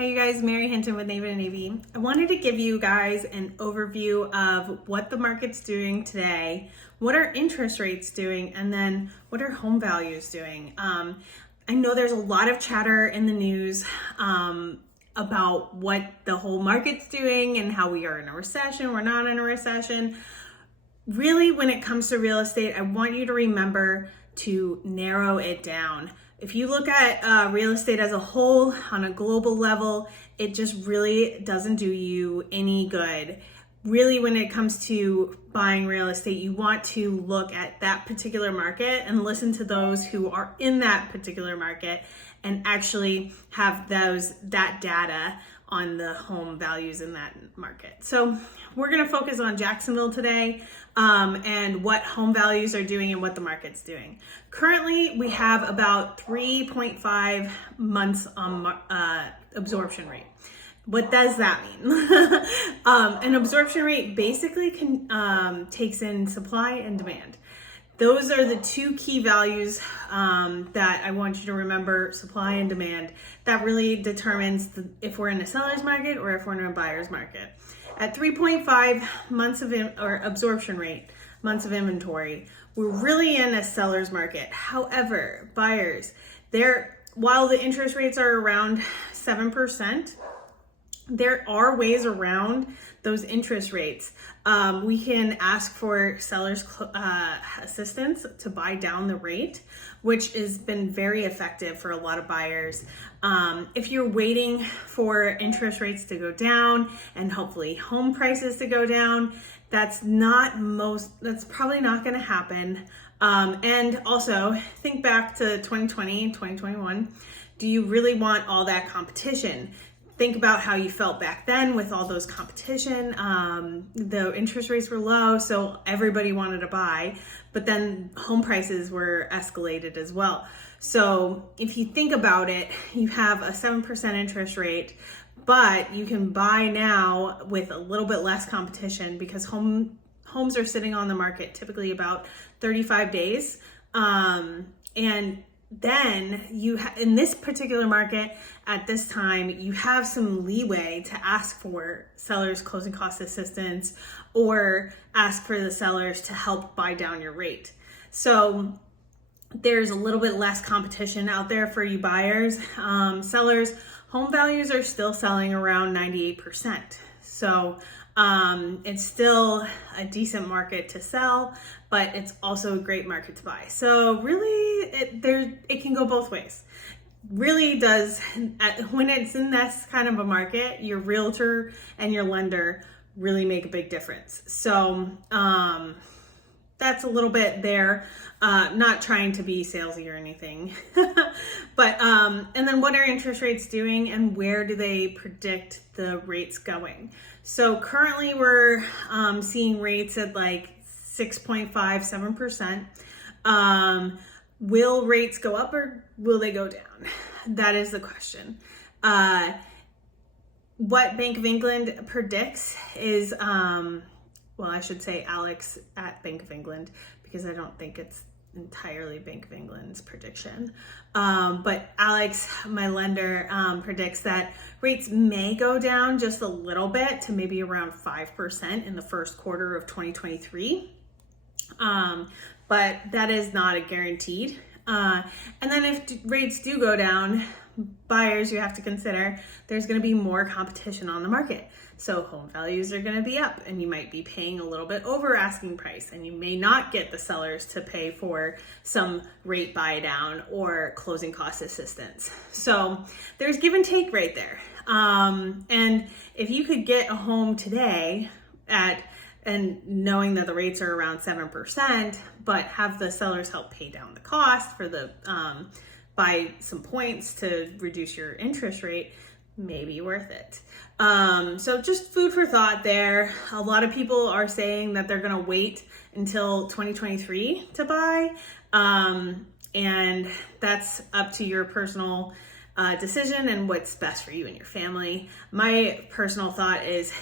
Hi you guys, Mary Hinton with Navy and Navy. I wanted to give you guys an overview of what the market's doing today, what are interest rates doing, and then what are home values doing. I know there's a lot of chatter in the news about what the whole market's doing and how we are in a recession, we're not in a recession. Really, when it comes to real estate, I want you to remember to narrow it down. If you look at real estate as a whole on a global level, it just really doesn't do you any good. Really, when it comes to buying real estate, you want to look at that particular market and listen to those who are in that particular market and actually have that data on the home values in that market. So we're going to focus on Jacksonville today and what home values are doing and what the market's doing. Currently, we have about 3.5 months absorption rate. What does that mean? An absorption rate basically takes in supply and demand. Those are the two key values that I want you to remember, supply and demand. That really determines if we're in a seller's market or if we're in a buyer's market. At 3.5 months of absorption rate, months of inventory, we're really in a seller's market. However, buyers, while the interest rates are around 7%, there are ways around those interest rates. We can ask for sellers' assistance to buy down the rate, which has been very effective for a lot of buyers. If you're waiting for interest rates to go down and hopefully home prices to go down, that's probably not going to happen. And also think back to 2020 and 2021. Do you really want all that competition? Think about how you felt back then with all those competition. The interest rates were low, so everybody wanted to buy, but then home prices were escalated as well. So if you think about it, you have a 7% interest rate, but you can buy now with a little bit less competition because homes are sitting on the market typically about 35 days. And then in this particular market at this time, you have some leeway to ask for sellers' closing cost assistance or ask for the sellers to help buy down your rate. So there's a little bit less competition out there for you buyers. Sellers, home values are still selling around 98%. So it's still a decent market to sell, but it's also a great market to buy. So really, it can go both ways. Really does, when it's in this kind of a market, your realtor and your lender really make a big difference. So that's a little bit there. Not trying to be salesy or anything, but and then what are interest rates doing and where do they predict the rates going? So currently we're seeing rates at like 6.57%. Will rates go up or will they go down? That is the question. What Bank of England predicts is, I should say Alex at Bank of England, because I don't think it's entirely Bank of England's prediction. But Alex, my lender, predicts that rates may go down just a little bit to maybe around 5% in the first quarter of 2023. But that is not a guaranteed. And then if rates do go down, buyers, you have to consider there's going to be more competition on the market. So home values are going to be up and you might be paying a little bit over asking price and you may not get the sellers to pay for some rate buy down or closing cost assistance. So there's give and take right there. And if you could get a home today and knowing that the rates are around 7%, but have the sellers help pay down the cost for by some points to reduce your interest rate, maybe worth it. So just food for thought there. A lot of people are saying that they're going to wait until 2023 to buy. And that's up to your personal decision and what's best for you and your family. My personal thought is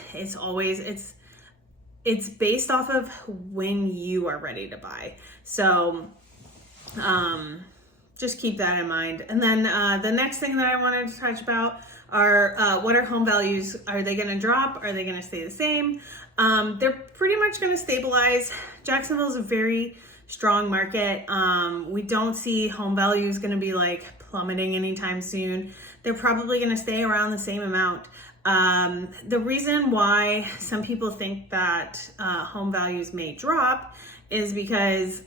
it's based off of when you are ready to buy. So just keep that in mind. And then the next thing that I wanted to touch about are what are home values? Are they going to drop? Are they going to stay the same? They're pretty much going to stabilize. Jacksonville is a very strong market. We don't see home values going to be like plummeting anytime soon. They're probably going to stay around the same amount. The reason why some people think that home values may drop is because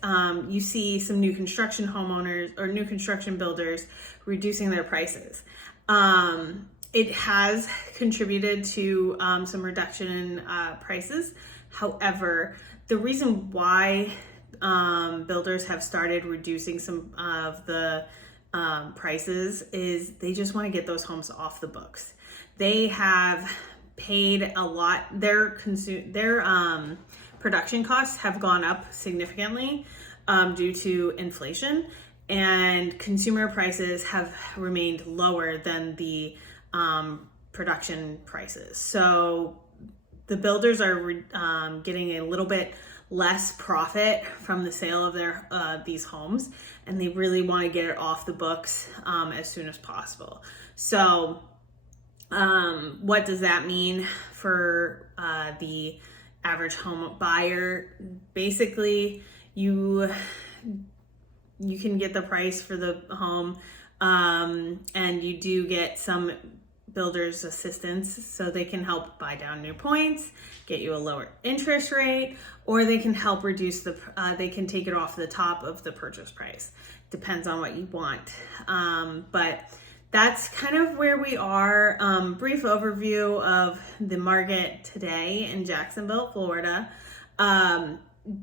you see some new construction homeowners or new construction builders reducing their prices. It has contributed to some reduction in prices. However, the reason why builders have started reducing some of the prices is they just want to get those homes off the books. They have paid a lot. Their production costs have gone up significantly due to inflation, and consumer prices have remained lower than the production prices. So the builders are getting a little bit less profit from the sale of their these homes, and they really want to get it off the books as soon as possible. So what does that mean for the average home buyer? Basically, you can get the price for the home, and you do get some builders assistance, so they can help buy down new points, get you a lower interest rate, or they can help reduce they can take it off the top of the purchase price. Depends on what you want. But that's kind of where we are. Brief overview of the market today in Jacksonville, Florida.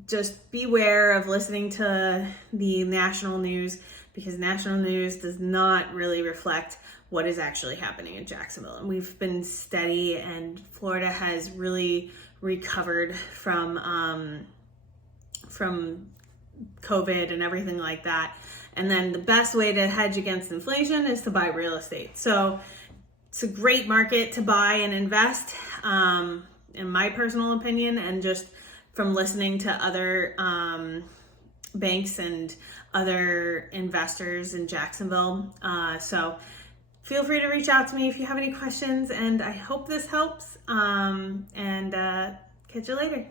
Just beware of listening to the national news, because national news does not really reflect what is actually happening in Jacksonville. And we've been steady, and Florida has really recovered from COVID and everything like that. And then the best way to hedge against inflation is to buy real estate. So it's a great market to buy and invest, in my personal opinion, and just from listening to other banks and other investors in Jacksonville. So feel free to reach out to me if you have any questions, and I hope this helps, and catch you later.